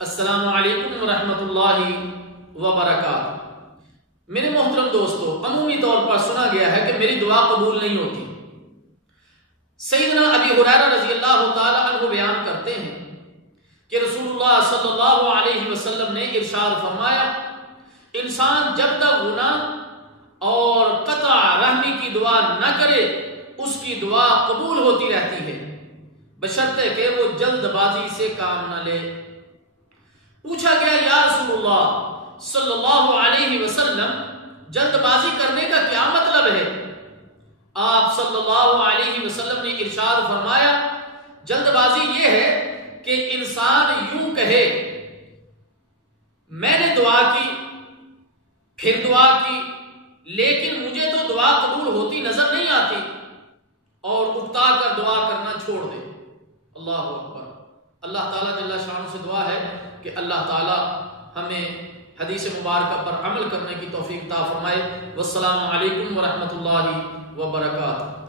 السلام علیکم ورحمۃ اللہ وبرکاتہ۔ میرے محترم دوستو، عمومی طور پر سنا گیا ہے کہ میری دعا قبول نہیں ہوتی۔ سیدنا ابی ہریرہ رضی اللہ تعالی عنہ بیان کرتے ہیں کہ رسول اللہ صلی اللہ علیہ وسلم نے ارشاد فرمایا، انسان جب تک گناہ اور قطع رحمی کی دعا نہ کرے اس کی دعا قبول ہوتی رہتی ہے، بشرطے کہ وہ جلد بازی سے کام نہ لے۔ پوچھا گیا، یا رسول اللہ صلی اللہ علیہ وسلم، جلد بازی کرنے کا کیا مطلب ہے؟ آپ صلی اللہ علیہ وسلم نے ارشاد فرمایا، جلد بازی یہ ہے کہ انسان یوں کہے، میں نے دعا کی، پھر دعا کی، لیکن مجھے تو دعا قبول ہوتی نظر نہیں آتی، اور اکتا کر دعا کرنا چھوڑ دے۔ اللہ اکبر۔ اللہ تعالیٰ جل شانہ سے دعا ہے کہ اللہ تعالیٰ ہمیں حدیث مبارکہ پر عمل کرنے کی توفیق عطا فرمائے۔ والسلام علیکم ورحمۃ اللہ وبرکاتہ۔